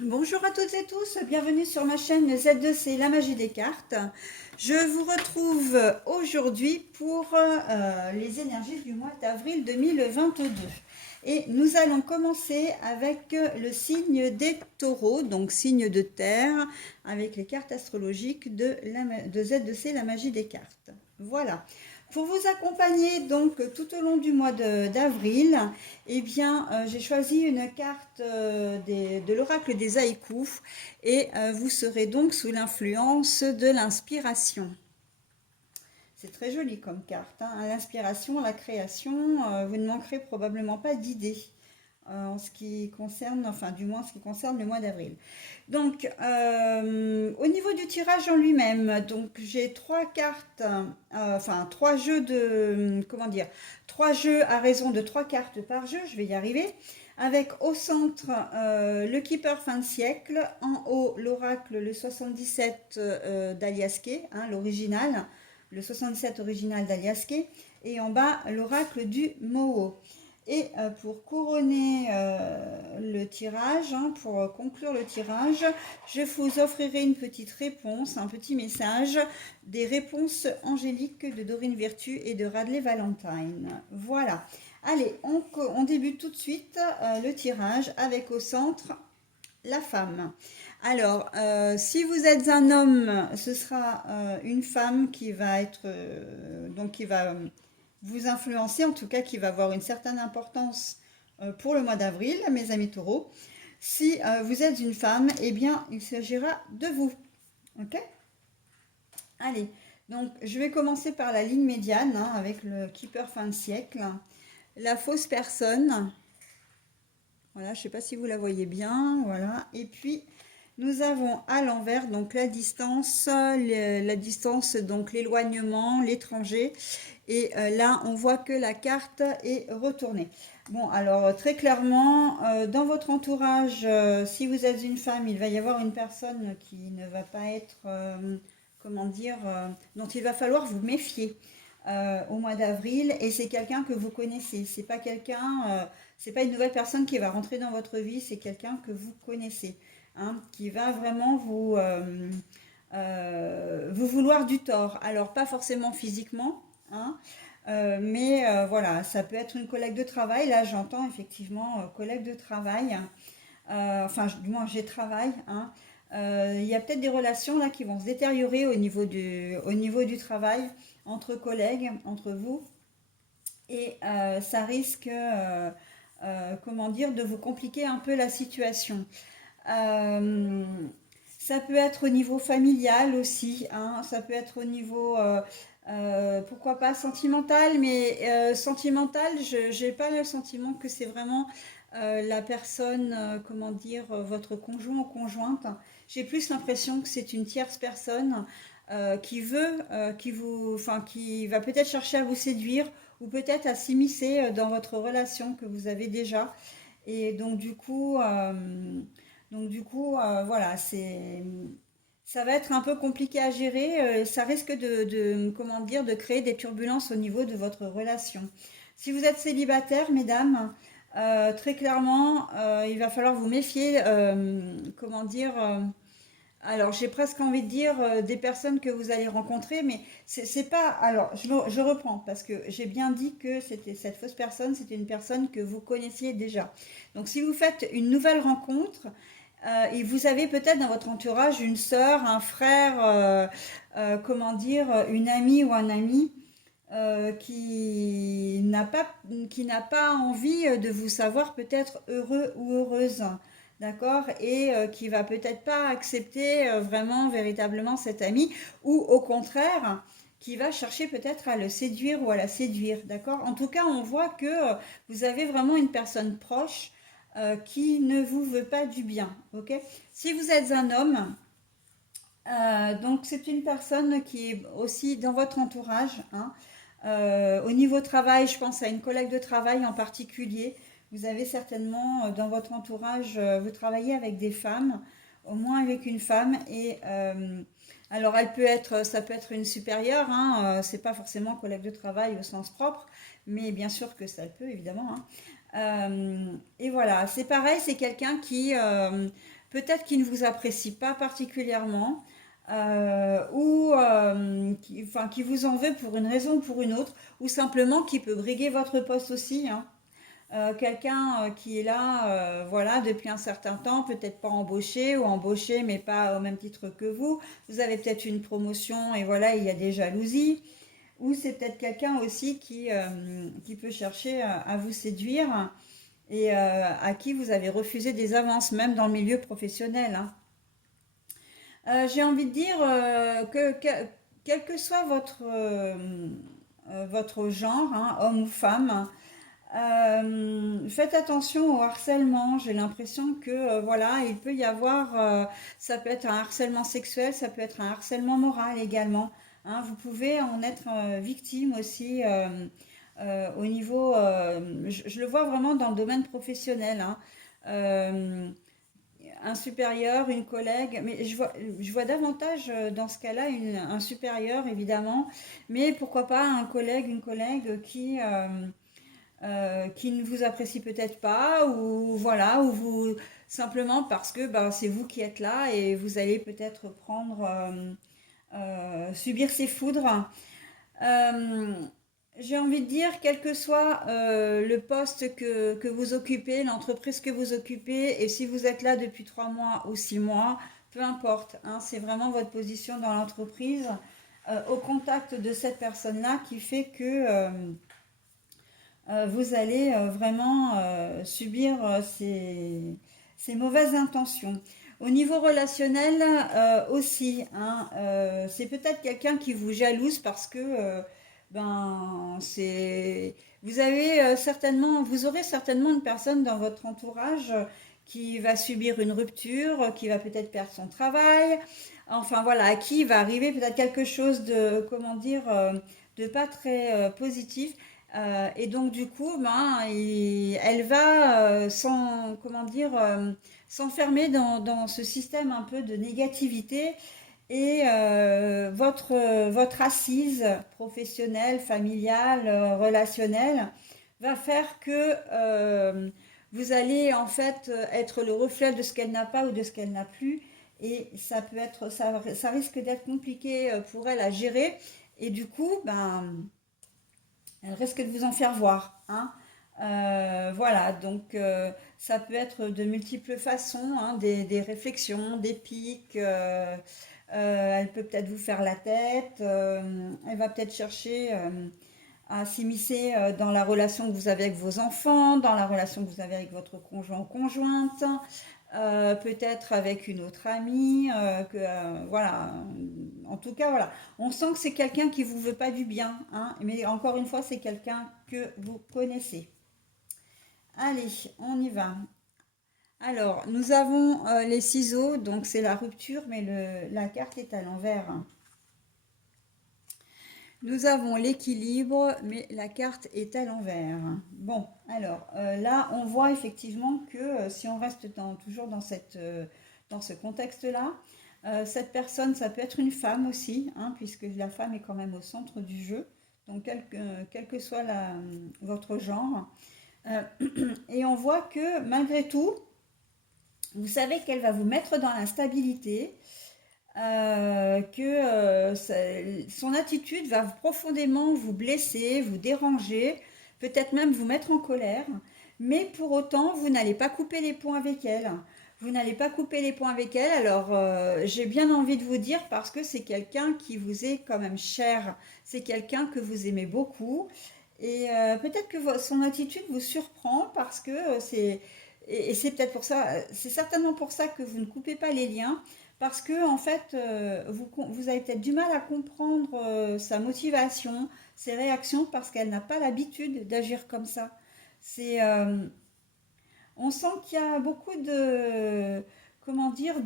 Bonjour à toutes et tous, bienvenue sur ma chaîne Z2C, la magie des cartes. Je vous retrouve aujourd'hui pour les énergies du mois d'avril 2022. Et nous allons commencer avec le signe des taureaux, donc signe de terre, avec les cartes astrologiques de Z2C, la magie des cartes. Voilà. Pour vous accompagner donc tout au long du mois d'avril, eh bien, j'ai choisi une carte de l'oracle des haïkus et vous serez donc sous l'influence de l'inspiration. C'est très joli comme carte, hein. L'inspiration, la création, vous ne manquerez probablement pas d'idées en ce qui concerne, enfin du moins en ce qui concerne le mois d'avril. Donc, au niveau du tirage en lui-même, donc j'ai trois cartes, enfin trois jeux de, comment dire, trois jeux à raison de trois cartes par jeu, je vais y arriver. Avec au centre le Keeper fin de siècle, en haut l'oracle le 77 d'Aliaské, hein, l'original, le 77 original d'Aliaské, et en bas l'oracle du Moho. Et pour couronner le tirage, hein, pour conclure le tirage, je vous offrirai une petite réponse, un petit message, des réponses angéliques de Dorine Virtue et de Radley Valentine. Voilà. Allez, on débute tout de suite le tirage avec au centre la femme. Alors, si vous êtes un homme, ce sera une femme qui va être, donc qui va vous influencer, en tout cas qui va avoir une certaine importance pour le mois d'avril, mes amis taureaux. Si vous êtes une femme, eh bien, il s'agira de vous. Ok? Allez, donc je vais commencer par la ligne médiane, hein, avec le Keeper fin de siècle. La fausse personne. Voilà, je ne sais pas si vous la voyez bien. Voilà. Et puis, nous avons à l'envers donc la distance, donc l'éloignement, l'étranger. Et là, on voit que la carte est retournée. Bon, alors très clairement, dans votre entourage, si vous êtes une femme, il va y avoir une personne qui ne va pas être, comment dire, dont il va falloir vous méfier au mois d'avril. Et c'est quelqu'un que vous connaissez. C'est pas quelqu'un, c'est pas une nouvelle personne qui va rentrer dans votre vie. C'est quelqu'un que vous connaissez, hein, qui va vraiment vous vouloir du tort. Alors pas forcément physiquement, hein, mais voilà, ça peut être une collègue de travail. Là, j'entends effectivement collègue de travail. Enfin, du moins, j'ai travail, hein. Il y a peut-être des relations là qui vont se détériorer au niveau du travail entre collègues, entre vous, et ça risque, comment dire, de vous compliquer un peu la situation. Euh, Ça peut être au niveau familial aussi, hein, ça peut être au niveau, pourquoi pas sentimental, mais sentimental, je n'ai pas le sentiment que c'est vraiment la personne, comment dire, votre conjoint ou conjointe. J'ai plus l'impression que c'est une tierce personne qui veut, enfin, qui va peut-être chercher à vous séduire ou peut-être à s'immiscer dans votre relation que vous avez déjà. Et donc du coup, voilà, ça va être un peu compliqué à gérer. Ça risque comment dire, de créer des turbulences au niveau de votre relation. Si vous êtes célibataire, mesdames, très clairement, il va falloir vous méfier, comment dire, alors j'ai presque envie de dire des personnes que vous allez rencontrer, mais c'est pas. Alors je reprends parce que j'ai bien dit que c'était cette fausse personne, c'était une personne que vous connaissiez déjà. Donc si vous faites une nouvelle rencontre, et vous avez peut-être dans votre entourage une sœur, un frère, comment dire, une amie ou un ami qui n'a pas envie de vous savoir peut-être heureux ou heureuse, d'accord, et qui va peut-être pas accepter vraiment véritablement cet ami, ou au contraire qui va chercher peut-être à le séduire ou à la séduire, d'accord. En tout cas, on voit que vous avez vraiment une personne proche qui ne vous veut pas du bien, ok. Si vous êtes un homme, donc c'est une personne qui est aussi dans votre entourage, hein. Au niveau travail, je pense à une collègue de travail en particulier. Vous avez certainement dans votre entourage, vous travaillez avec des femmes, au moins avec une femme. Et alors ça peut être une supérieure, hein, c'est pas forcément collègue de travail au sens propre, mais bien sûr que ça peut évidemment, hein. Et voilà, c'est pareil, c'est quelqu'un qui peut-être qu'il ne vous apprécie pas particulièrement, ou qui vous en veut pour une raison ou pour une autre, ou simplement qui peut briguer votre poste aussi, hein. Quelqu'un qui est là, voilà, depuis un certain temps, peut-être pas embauché ou embauché, mais pas au même titre que vous. Vous avez peut-être une promotion et voilà, il y a des jalousies. Ou c'est peut-être quelqu'un aussi qui peut chercher à vous séduire et à qui vous avez refusé des avances, même dans le milieu professionnel, hein. J'ai envie de dire quel que soit votre genre, hein, homme ou femme, faites attention au harcèlement. J'ai l'impression que voilà, il peut y avoir, ça peut être un harcèlement sexuel, ça peut être un harcèlement moral également, hein. Vous pouvez en être victime aussi au niveau, je le vois vraiment dans le domaine professionnel, hein. Euh, un supérieur, une collègue, mais je vois davantage dans ce cas-là un supérieur évidemment, mais pourquoi pas un collègue, une collègue qui ne vous apprécie peut-être pas, ou voilà, ou vous simplement parce que bah, c'est vous qui êtes là et vous allez peut-être subir ses foudres. Euh, j'ai envie de dire, quel que soit le poste que vous occupez, l'entreprise que vous occupez, et si vous êtes là depuis 3 mois ou 6 mois, peu importe, hein, c'est vraiment votre position dans l'entreprise, au contact de cette personne-là qui fait que vous allez vraiment subir ces mauvaises intentions. Au niveau relationnel aussi, hein, c'est peut-être quelqu'un qui vous jalouse parce que vous aurez certainement une personne dans votre entourage qui va subir une rupture, qui va peut-être perdre son travail, enfin voilà, à qui va arriver peut-être quelque chose de, comment dire, de pas très positif. Et donc du coup, ben, elle va comment dire, s'enfermer dans ce système un peu de négativité et votre assise professionnelle, familiale, relationnelle va faire que vous allez en fait être le reflet de ce qu'elle n'a pas ou de ce qu'elle n'a plus. Et ça risque d'être compliqué pour elle à gérer. Et du coup, ben, elle risque de vous en faire voir, hein. Voilà, donc ça peut être de multiples façons, hein, des réflexions, des pics. Elle peut peut-être vous faire la tête. Elle va peut-être chercher à s'immiscer dans la relation que vous avez avec vos enfants, dans la relation que vous avez avec votre conjoint ou conjointe, peut-être avec une autre amie, voilà. En tout cas, voilà. On sent que c'est quelqu'un qui vous veut pas du bien, hein, mais encore une fois, c'est quelqu'un que vous connaissez. Allez, on y va. Alors, nous avons les ciseaux, donc c'est la rupture, mais la carte est à l'envers, hein. Nous avons l'équilibre, mais la carte est à l'envers. Bon, alors là, on voit effectivement que si on reste toujours dans ce contexte-là, cette personne, ça peut être une femme aussi, hein, puisque la femme est quand même au centre du jeu, donc quel que soit votre genre. Euh, et on voit que malgré tout, vous savez qu'elle va vous mettre dans l'instabilité, que son attitude va profondément vous blesser, vous déranger, peut-être même vous mettre en colère, mais pour autant, vous n'allez pas couper les ponts avec elle. Vous n'allez pas couper les ponts avec elle, alors j'ai bien envie de vous dire parce que c'est quelqu'un qui vous est quand même cher, c'est quelqu'un que vous aimez beaucoup, et peut-être que son attitude vous surprend parce que et c'est peut-être pour ça, c'est certainement pour ça que vous ne coupez pas les liens, parce que en fait, vous avez peut-être du mal à comprendre sa motivation, ses réactions, parce qu'elle n'a pas l'habitude d'agir comme ça. C'est, on sent qu'il y a beaucoup de, comment dire,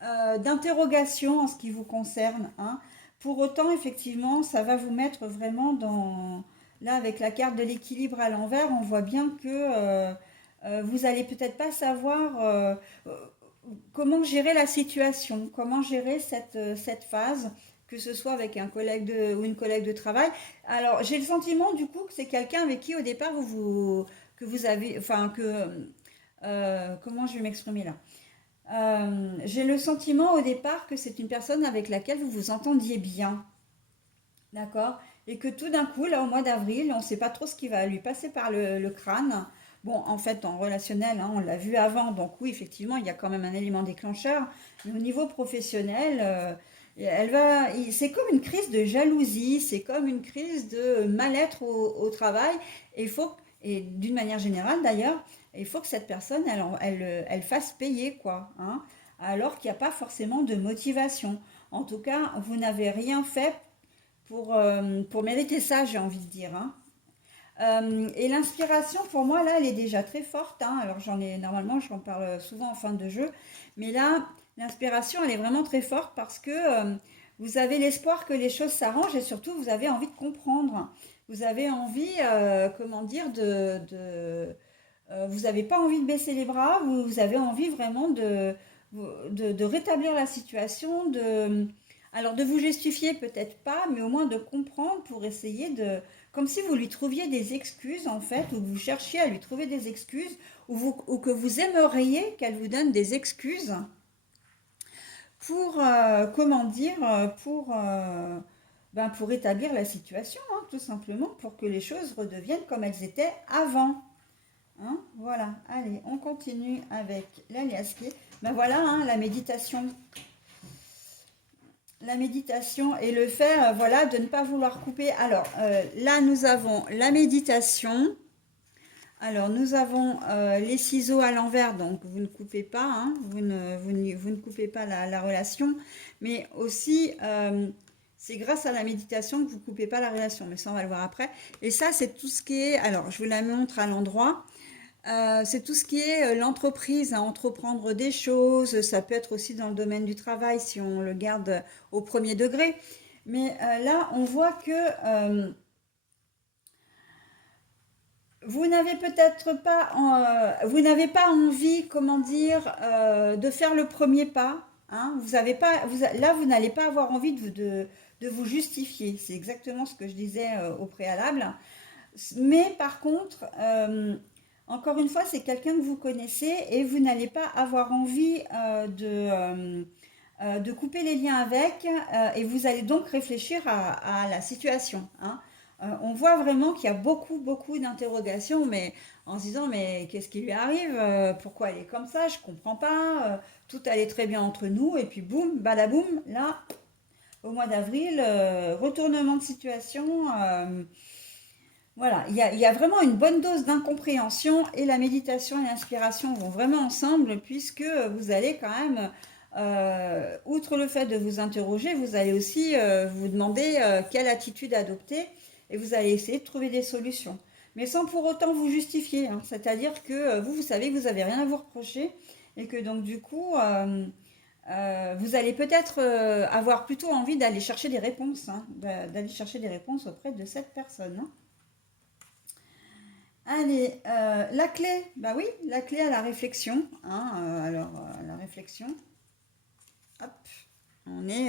d'interrogations en ce qui vous concerne, hein. Pour autant, effectivement, ça va vous mettre vraiment dans... Là, avec la carte de l'équilibre à l'envers, on voit bien que vous allez peut-être pas savoir comment gérer la situation, comment gérer cette phase, que ce soit avec un collègue ou une collègue de travail. Alors, j'ai le sentiment du coup que c'est quelqu'un avec qui au départ que vous avez, enfin comment je vais m'exprimer là? J'ai le sentiment au départ que c'est une personne avec laquelle vous vous entendiez bien, d'accord? Et que tout d'un coup, là, au mois d'avril, on ne sait pas trop ce qui va lui passer par le crâne. Bon, en fait, en relationnel, hein, on l'a vu avant, donc oui, effectivement, il y a quand même un élément déclencheur. Mais au niveau professionnel, c'est comme une crise de jalousie, c'est comme une crise de mal-être au travail. Et il faut, et d'une manière générale d'ailleurs, il faut que cette personne, elle fasse payer, quoi, hein, alors qu'il n'y a pas forcément de motivation. En tout cas, vous n'avez rien fait pour mériter ça, j'ai envie de dire, hein. Et l'inspiration, pour moi, là, elle est déjà très forte, hein. Alors, normalement, j'en parle souvent en fin de jeu. Mais là, l'inspiration, elle est vraiment très forte parce que vous avez l'espoir que les choses s'arrangent et surtout, vous avez envie de comprendre. Vous avez envie, comment dire, vous n'avez pas envie de baisser les bras, vous avez envie vraiment de rétablir la situation, alors de vous justifier peut-être pas, mais au moins de comprendre pour essayer comme si vous lui trouviez des excuses en fait, ou vous cherchiez à lui trouver des excuses, ou que vous aimeriez qu'elle vous donne des excuses pour, comment dire, pour établir la situation, hein, tout simplement, pour que les choses redeviennent comme elles étaient avant. Hein, voilà, allez, on continue avec l'alias clé. Ben voilà, hein, la méditation. La méditation et le fait, voilà, de ne pas vouloir couper. Alors, là, nous avons la méditation. Alors, nous avons les ciseaux à l'envers, donc vous ne coupez pas, hein, vous ne coupez pas la relation. Mais aussi, c'est grâce à la méditation que vous ne coupez pas la relation. Mais ça, on va le voir après. Et ça, c'est tout ce qui est... Alors, je vous la montre à l'endroit. C'est tout ce qui est l'entreprise, à entreprendre des choses. Ça peut être aussi dans le domaine du travail si on le garde au premier degré. Mais là, on voit que vous n'avez peut-être pas, vous n'avez pas envie, comment dire, de faire le premier pas. Hein. Vous avez pas, là, vous n'allez pas avoir envie de vous justifier. C'est exactement ce que je disais au préalable. Mais par contre, encore une fois, c'est quelqu'un que vous connaissez et vous n'allez pas avoir envie de couper les liens avec et vous allez donc réfléchir à la situation. Hein. On voit vraiment qu'il y a beaucoup, beaucoup d'interrogations, mais en se disant, mais qu'est-ce qui lui arrive? Pourquoi elle est comme ça? Je comprends pas. Tout allait très bien entre nous et puis boum, badaboum, là, au mois d'avril, retournement de situation. Voilà, il y a vraiment une bonne dose d'incompréhension et la méditation et l'inspiration vont vraiment ensemble puisque vous allez quand même, outre le fait de vous interroger, vous allez aussi vous demander quelle attitude adopter et vous allez essayer de trouver des solutions. Mais sans pour autant vous justifier, hein. C'est-à-dire que vous savez que vous n'avez rien à vous reprocher et que donc du coup, vous allez peut-être avoir plutôt envie d'aller chercher des réponses, hein, d'aller chercher des réponses auprès de cette personne, hein. Allez, la clé, bah oui, la clé à la réflexion, hein, alors, la réflexion, hop, on est...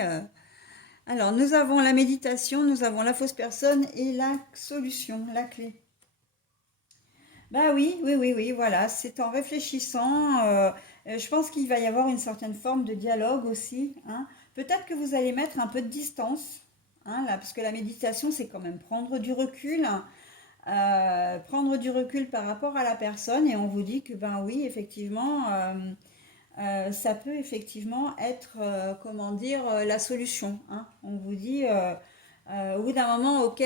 alors, nous avons la méditation, nous avons la fausse personne et la solution, la clé. Bah oui, oui, oui, oui, voilà, c'est en réfléchissant, je pense qu'il va y avoir une certaine forme de dialogue aussi, hein. Peut-être que vous allez mettre un peu de distance, hein, là, parce que la méditation, c'est quand même prendre du recul par rapport à la personne et on vous dit que ben oui, effectivement, ça peut effectivement être, comment dire, la solution, hein. On vous dit, au bout d'un moment, ok,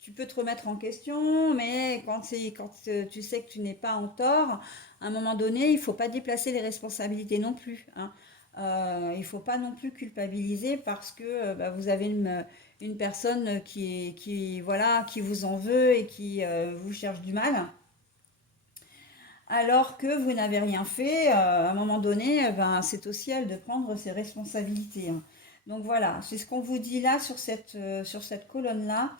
tu peux te remettre en question, mais quand tu sais que tu n'es pas en tort, à un moment donné, il ne faut pas déplacer les responsabilités non plus, hein. Il ne faut pas non plus culpabiliser parce que bah, vous avez une personne voilà, qui vous en veut et qui vous cherche du mal alors que vous n'avez rien fait, à un moment donné, ben, c'est aussi elle de prendre ses responsabilités, hein. Donc voilà, c'est ce qu'on vous dit là sur cette colonne-là,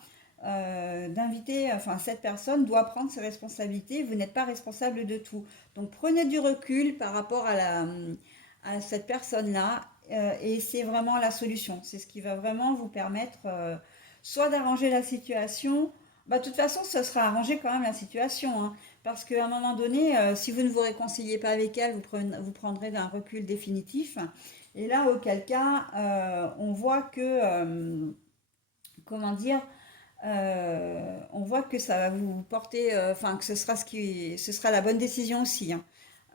d'inviter, enfin cette personne doit prendre ses responsabilités, vous n'êtes pas responsable de tout. Donc prenez du recul par rapport à cette personne-là, et c'est vraiment la solution. C'est ce qui va vraiment vous permettre soit d'arranger la situation, bah, de toute façon, ça sera arrangé quand même la situation, hein. parce qu'à un moment donné, si vous ne vous réconciliez pas avec elle, vous prendrez un recul définitif. Et là, auquel cas, on voit que, comment dire, on voit que ça va vous porter, enfin que ce sera la bonne décision aussi, hein.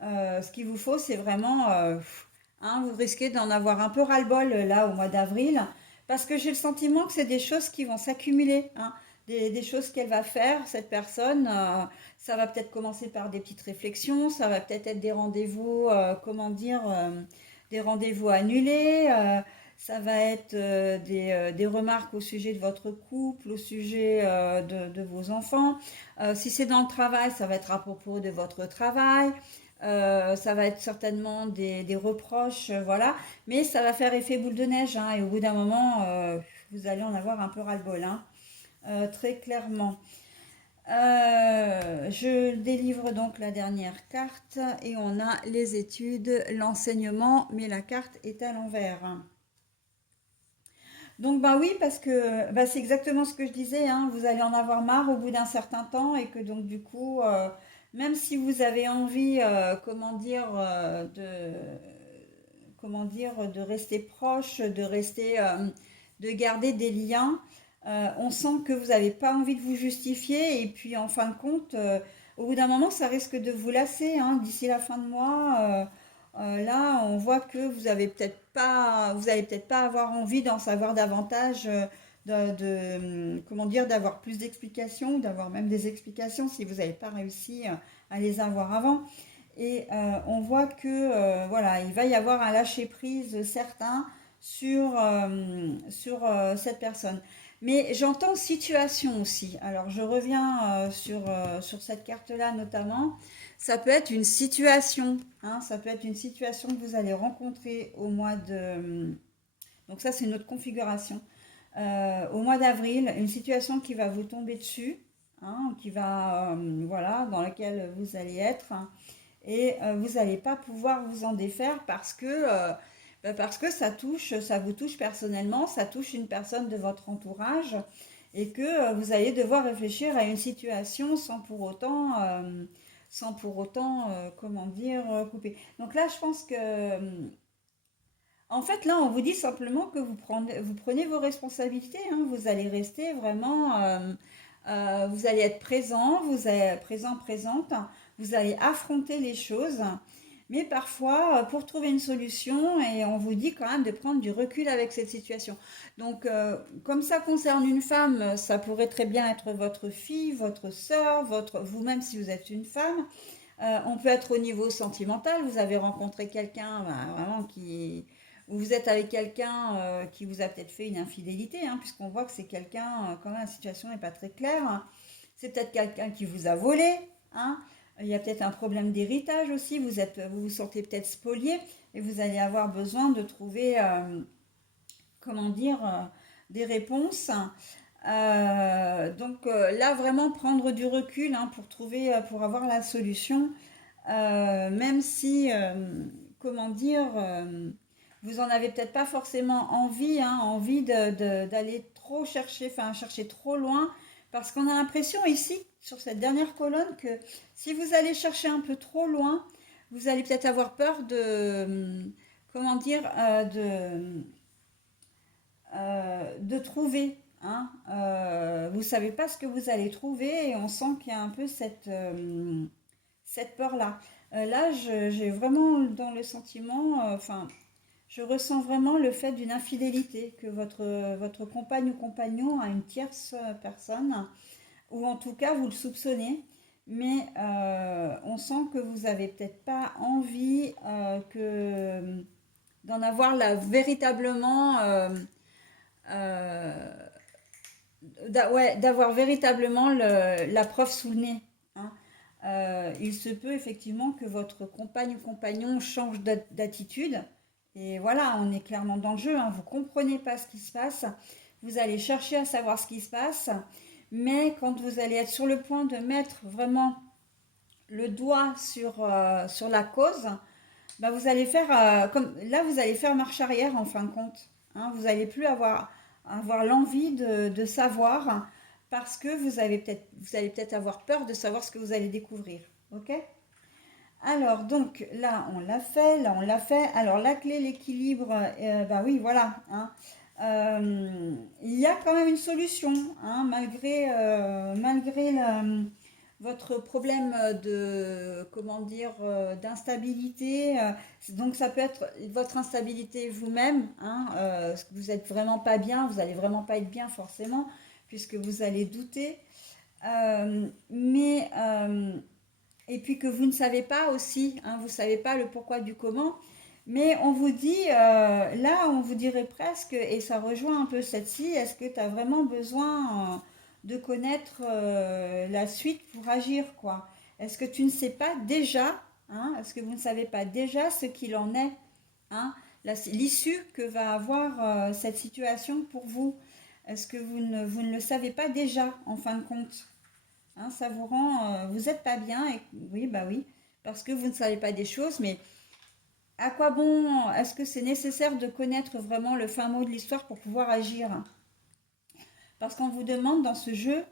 Ce qu'il vous faut, c'est vraiment, hein, vous risquez d'en avoir un peu ras-le-bol là au mois d'avril, parce que j'ai le sentiment que c'est des choses qui vont s'accumuler, hein, des choses qu'elle va faire, cette personne. Ça va peut-être commencer par des petites réflexions, ça va peut-être être des rendez-vous, comment dire, des rendez-vous annulés. Ça va être des remarques au sujet de votre couple, au sujet de vos enfants. Si c'est dans le travail, ça va être à propos de votre travail. Ça va être certainement des reproches, voilà. Mais ça va faire effet boule de neige, hein, et au bout d'un moment, vous allez en avoir un peu ras-le-bol, hein, très clairement. Je délivre donc la dernière carte et on a les études, l'enseignement, mais la carte est à l'envers. Donc bah oui, parce que bah, c'est exactement ce que je disais, hein, vous allez en avoir marre au bout d'un certain temps et que donc du coup, même si vous avez envie, comment dire, de rester proche, de garder des liens, on sent que vous n'avez pas envie de vous justifier et puis en fin de compte, au bout d'un moment, ça risque de vous lasser, hein, d'ici la fin de mois. Là, on voit que vous allez peut-être pas avoir envie d'en savoir davantage, comment dire, d'avoir plus d'explications, d'avoir même des explications si vous n'avez pas réussi à les avoir avant. Et on voit que voilà, il va y avoir un lâcher prise certain sur cette personne. Mais j'entends situation aussi. Alors je reviens sur cette carte-là notamment. Ça peut être une situation, hein, ça peut être une situation que vous allez rencontrer au mois de... Donc ça, c'est notre configuration. Au mois d'avril, une situation qui va vous tomber dessus, hein, voilà, dans laquelle vous allez être, hein, et vous n'allez pas pouvoir vous en défaire parce que ça vous touche personnellement, ça touche une personne de votre entourage, et que vous allez devoir réfléchir à une situation sans pour autant, comment dire, couper. Donc là, je pense que, en fait, là, on vous dit simplement que vous prenez vos responsabilités, hein. Vous allez rester vraiment, vous allez être présent, vous allez présent, présente, vous allez affronter les choses. Mais parfois, pour trouver une solution, et on vous dit quand même de prendre du recul avec cette situation. Donc, comme ça concerne une femme, ça pourrait très bien être votre fille, votre sœur, vous-même si vous êtes une femme. On peut être au niveau sentimental. Vous avez rencontré quelqu'un, vraiment où vous êtes avec quelqu'un qui vous a peut-être fait une infidélité, hein, puisqu'on voit que c'est quelqu'un, quand même la situation n'est pas très claire, hein. C'est peut-être quelqu'un qui vous a volé, hein. Il y a peut-être un problème d'héritage aussi. Vous sentez peut-être spolié et vous allez avoir besoin de trouver, comment dire, des réponses. Donc là, vraiment prendre du recul, hein, pour avoir la solution, même si, comment dire, vous en avez peut-être pas forcément envie, hein, d'aller trop chercher, enfin chercher trop loin, parce qu'on a l'impression ici, sur cette dernière colonne, que si vous allez chercher un peu trop loin, vous allez peut-être avoir peur comment dire, de trouver, hein. Vous ne savez pas ce que vous allez trouver et on sent qu'il y a un peu cette peur-là. Là, j'ai vraiment dans le sentiment, enfin, je ressens vraiment le fait d'une infidélité, que votre compagne ou compagnon a une tierce personne, ou en tout cas vous le soupçonnez, mais on sent que vous n'avez peut-être pas envie d'en avoir là véritablement, euh, ouais, d'avoir véritablement la preuve sous le nez, hein. Il se peut effectivement que votre compagne ou compagnon change d'attitude. Et voilà, on est clairement dans le jeu, hein. Vous ne comprenez pas ce qui se passe. Vous allez chercher à savoir ce qui se passe. Mais quand vous allez être sur le point de mettre vraiment le doigt sur la cause, bah vous allez faire, comme là, vous allez faire marche arrière en fin de compte, hein. Vous n'allez plus avoir l'envie de savoir, parce que vous allez peut-être avoir peur de savoir ce que vous allez découvrir. Ok? Alors, donc, là, on l'a fait, là, on l'a fait. Alors, la clé, l'équilibre, bah oui, voilà, hein. Il y a quand même une solution, hein, votre problème de, comment dire, d'instabilité. Donc, ça peut être votre instabilité vous-même, hein, vous êtes vraiment pas bien, vous allez vraiment pas être bien forcément, puisque vous allez douter. Mais et puis que vous ne savez pas aussi, hein, vous ne savez pas le pourquoi du comment, mais on vous dit, là on vous dirait presque, et ça rejoint un peu cette-ci, est-ce que tu as vraiment besoin de connaître la suite pour agir, quoi? Est-ce que tu ne sais pas déjà, hein, est-ce que vous ne savez pas déjà ce qu'il en est, hein, l'issue que va avoir cette situation pour vous? Est-ce que vous ne le savez pas déjà, en fin de compte? Hein, ça vous rend, vous n'êtes pas bien, et oui, bah oui, parce que vous ne savez pas des choses, mais à quoi bon, est-ce que c'est nécessaire de connaître vraiment le fin mot de l'histoire pour pouvoir agir? Parce qu'on vous demande dans ce jeu,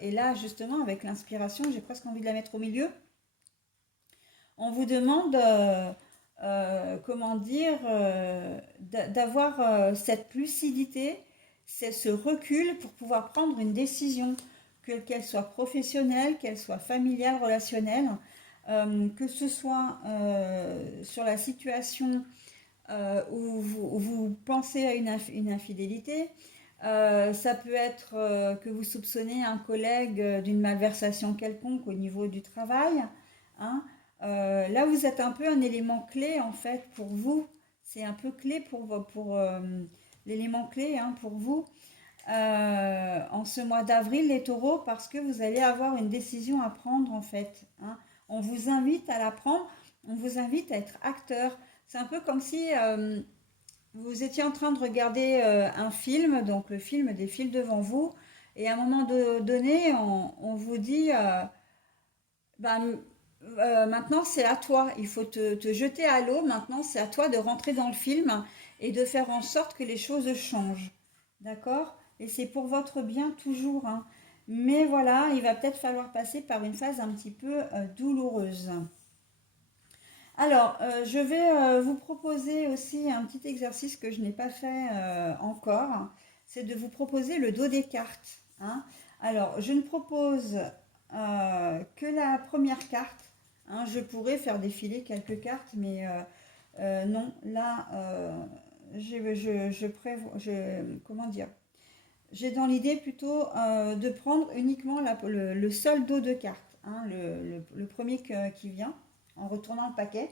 et là justement avec l'inspiration, j'ai presque envie de la mettre au milieu, on vous demande, comment dire, d'avoir cette lucidité, c'est ce recul pour pouvoir prendre une décision, qu'elle soit professionnelle, qu'elle soit familiale, relationnelle, que ce soit sur la situation où vous pensez à une infidélité. Ça peut être que vous soupçonnez un collègue d'une malversation quelconque au niveau du travail, hein. Là, vous êtes un peu un élément clé en fait pour vous. C'est un peu clé pour l'élément clé, hein, pour vous en ce mois d'avril, les taureaux, parce que vous allez avoir une décision à prendre en fait, hein. On vous invite à la prendre, on vous invite à être acteur. C'est un peu comme si vous étiez en train de regarder un film, donc le film défile devant vous, et à un moment donné, on vous dit, ben, maintenant c'est à toi, il faut te jeter à l'eau, maintenant c'est à toi de rentrer dans le film et de faire en sorte que les choses changent. D'accord? Et c'est pour votre bien toujours, hein. Mais voilà, il va peut-être falloir passer par une phase un petit peu douloureuse. Alors, je vais vous proposer aussi un petit exercice que je n'ai pas fait encore. C'est de vous proposer le dos des cartes, hein. Alors, je ne propose que la première carte, hein. Je pourrais faire défiler quelques cartes, mais non, là, je prévois, comment dire, j'ai dans l'idée plutôt de prendre uniquement le seul dos de cartes, hein, le premier qui vient, en retournant le paquet.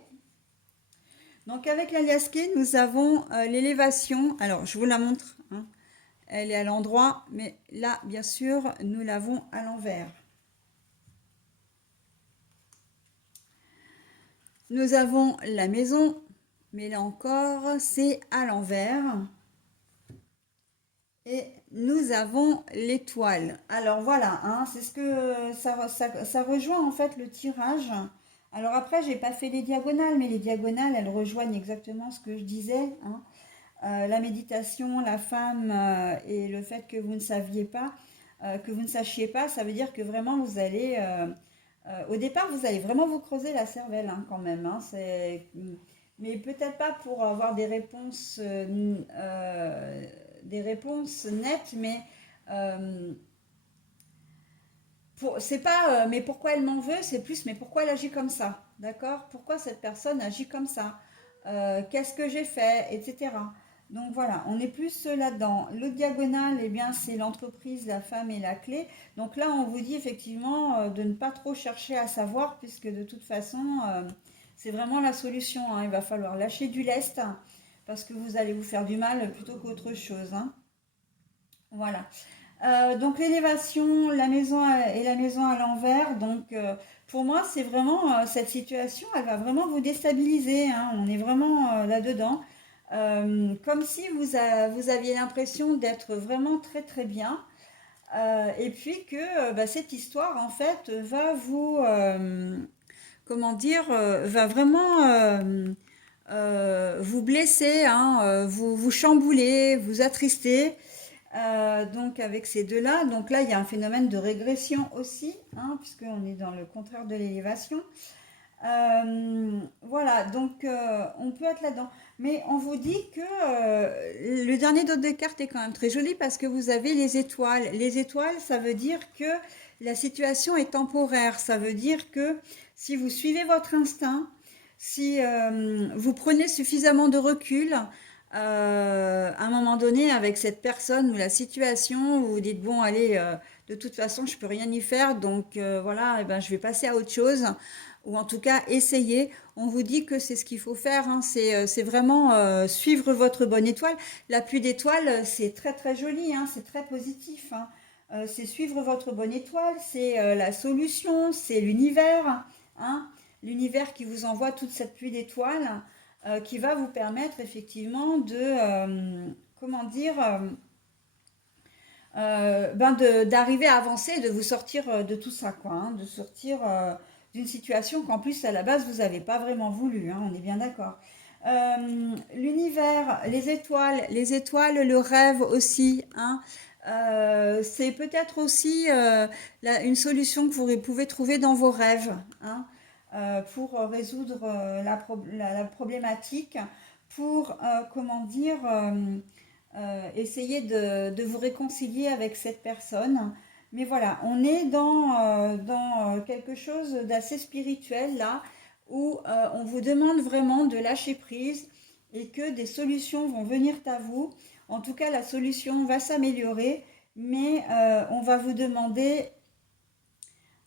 Donc avec la liasquée, nous avons l'élévation. Alors, je vous la montre, hein. Elle est à l'endroit, mais là, bien sûr, nous l'avons à l'envers. Nous avons la maison, mais là encore, c'est à l'envers. Et nous avons l'étoile. Alors voilà, hein, c'est ce que ça rejoint en fait le tirage. Alors après, j'ai pas fait les diagonales, mais les diagonales, elles rejoignent exactement ce que je disais, hein. La méditation, la femme et le fait que vous ne saviez pas, que vous ne sachiez pas, ça veut dire que vraiment vous allez, au départ, vous allez vraiment vous creuser la cervelle, hein, quand même, hein. Mais peut-être pas pour avoir des réponses nettes, mais euh, c'est pas mais pourquoi elle m'en veut, c'est plus mais pourquoi elle agit comme ça, d'accord? Pourquoi cette personne agit comme ça? Qu'est-ce que j'ai fait, etc. Donc voilà, on est plus là-dedans. Le diagonal, eh bien, c'est l'entreprise, la femme et la clé. Donc là, on vous dit effectivement de ne pas trop chercher à savoir, puisque de toute façon, c'est vraiment la solution, hein. Il va falloir lâcher du lest, hein, parce que vous allez vous faire du mal plutôt qu'autre chose, hein. Voilà. Donc l'élévation, et la maison à l'envers. Donc pour moi, c'est vraiment cette situation, elle va vraiment vous déstabiliser, hein. On est vraiment là-dedans. Comme si vous aviez l'impression d'être vraiment très très bien. Et puis que bah, cette histoire, en fait, va vous, comment dire, va vraiment vous blesser, hein, vous chambouler, vous attrister. Donc avec ces deux-là, donc là il y a un phénomène de régression aussi, hein, puisqu'on est dans le contraire de l'élévation. Voilà, donc on peut être là-dedans. Mais on vous dit que le dernier dos de cartes est quand même très joli parce que vous avez les étoiles. Les étoiles, ça veut dire que la situation est temporaire. Ça veut dire que si vous suivez votre instinct, si vous prenez suffisamment de recul, à un moment donné, avec cette personne ou la situation, vous vous dites, bon, allez, de toute façon, je peux rien y faire, donc voilà, eh ben, je vais passer à autre chose ou en tout cas essayer. On vous dit que c'est ce qu'il faut faire, hein. C'est vraiment suivre votre bonne étoile. La pluie d'étoiles, c'est très très joli, hein, c'est très positif, hein. C'est suivre votre bonne étoile, c'est la solution, c'est l'univers, hein, l'univers qui vous envoie toute cette pluie d'étoiles, qui va vous permettre effectivement comment dire, d'arriver à avancer, de vous sortir de tout ça, quoi, hein, de sortir d'une situation qu'en plus à la base vous n'avez pas vraiment voulu, hein, on est bien d'accord. L'univers, les étoiles, le rêve aussi, hein, c'est peut-être aussi une solution que vous pouvez trouver dans vos rêves, hein, pour résoudre la problématique, pour, comment dire, essayer de vous réconcilier avec cette personne. Mais voilà, on est dans quelque chose d'assez spirituel là, où on vous demande vraiment de lâcher prise et que des solutions vont venir à vous. En tout cas, la solution va s'améliorer, mais on va vous demander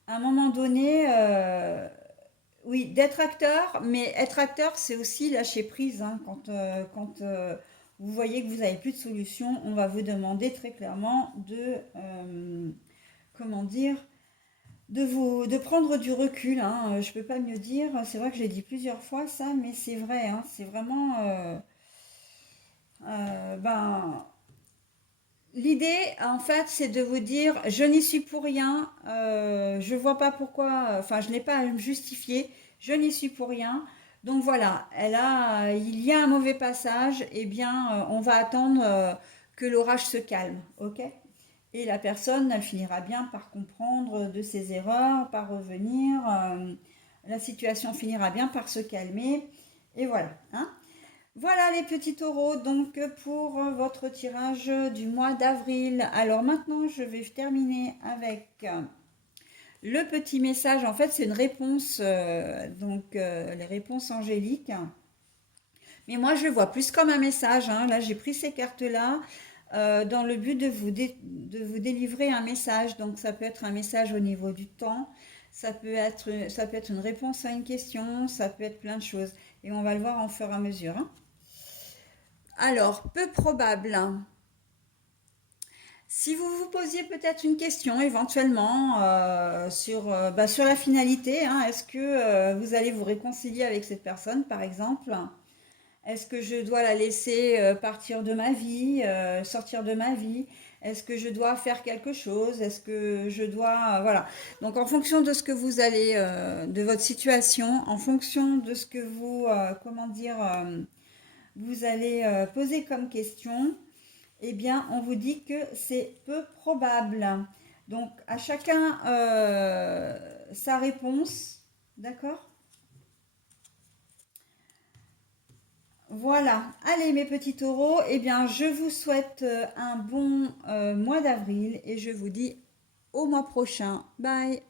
à un moment donné, oui, d'être acteur, mais être acteur, c'est aussi lâcher prise, hein, quand vous voyez que vous n'avez plus de solution, on va vous demander très clairement comment dire, de prendre du recul, hein. Je ne peux pas mieux dire. C'est vrai que j'ai dit plusieurs fois ça, mais c'est vrai, hein, c'est vraiment, ben, l'idée, en fait, c'est de vous dire, je n'y suis pour rien, je vois pas pourquoi, enfin, je n'ai pas à me justifier, je n'y suis pour rien. Donc voilà, il y a un mauvais passage, eh bien, on va attendre que l'orage se calme, ok? Et la personne, elle finira bien par comprendre de ses erreurs, par revenir, la situation finira bien par se calmer, et voilà, hein? Voilà les petits taureaux, donc pour votre tirage du mois d'avril. Alors maintenant, je vais terminer avec le petit message. En fait, c'est une réponse, les réponses angéliques. Mais moi, je le vois plus comme un message, hein. Là, j'ai pris ces cartes-là dans le but de vous délivrer un message. Donc, ça peut être un message au niveau du temps. Ça peut être une réponse à une question. Ça peut être plein de choses. Et on va le voir en fur et à mesure, hein. Alors, peu probable. Si vous vous posiez peut-être une question éventuellement sur la finalité, hein, est-ce que vous allez vous réconcilier avec cette personne, par exemple? Est-ce que je dois la laisser partir de ma vie, sortir de ma vie? Est-ce que je dois faire quelque chose? Est-ce que je dois... voilà. Donc, en fonction de ce que vous allez, de votre situation, en fonction de ce que vous, comment dire, vous allez poser comme question, eh bien, on vous dit que c'est peu probable. Donc, à chacun sa réponse, d'accord? Voilà. Allez, mes petits taureaux, eh bien, je vous souhaite un bon mois d'avril et je vous dis au mois prochain. Bye!